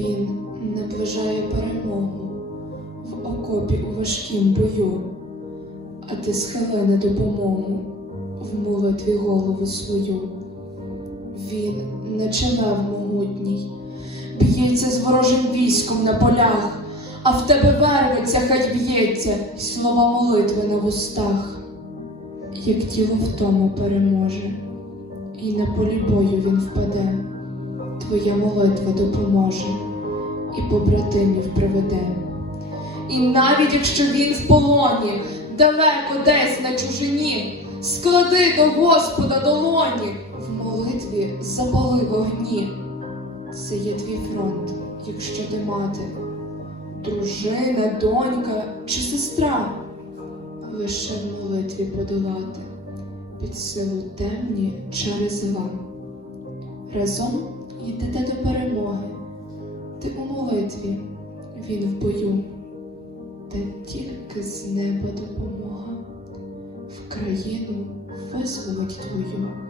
Він наближає перемогу. В окопі у важкім бою, а ти схили на допомогу в молитві голову свою. Він наче лев могутній, б'ється з ворожим військом на полях, а в тебе верветься, хай б'ється, й слова молитви на вустах, як тіло в тому переможе, і на полі бою він впаде, твоя молитва допоможе, побратимів приведе. І навіть якщо він в полоні, далеко десь на чужині, склади до Господа долоні, в молитві запали вогні. Це є твій фронт, якщо ти мати, дружина, донька чи сестра, лише в молитві подолати під силу темні через зла. Разом йдете до перемоги, ти у молитві, він в бою, та тільки з неба допомога. В країну визволить твою.